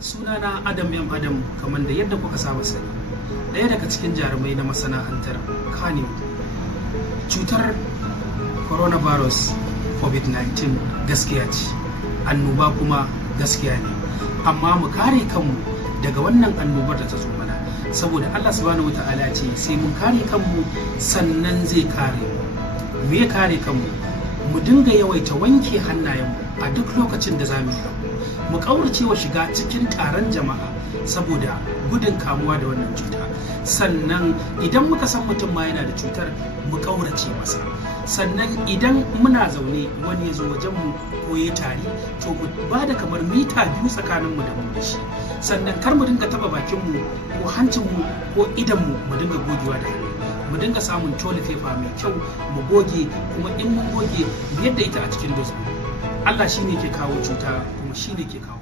Sunana Adam M. Adam, kamar da yadda kuka saba sani, ɗaya daga cikin jarumai na masana'antar Kannywood. Cutar coronavirus COVID-19 gaskiya ce, annoba kuma gaskiya ne, amma mu kare kanmu daga wannan annobar da ta zo mana, saboda Allah subhanahu wata'ala ce sai mun kare kanmu sannan zai kare mu. Me ya kare kanmu? Mu dinga yawaita wanke hannayenmu a duk lokacin da za mu yi, mu ƙaurace wa shiga cikin taron jama'a saboda gudun kamuwa da wannan cuta. Sannan idan muka san mutum ma yana da cutar, mu ƙaurace masa. Sannan idan muna zaune wani ya zo wajenmu ko ya tari, to mu ba da kamar mita 2 tsakaninmu da mu da shi. Sannan kar mu dinga taba bakinmu ko hancinmu ko idanmu, mu dinga gogewa da hannu. Mu dinga samun toilet paper mai kyau mu goge, kuma in mun goge yadda ita a cikin dustbin. Allah shine ke kawo cuta, kuma shine ke kawo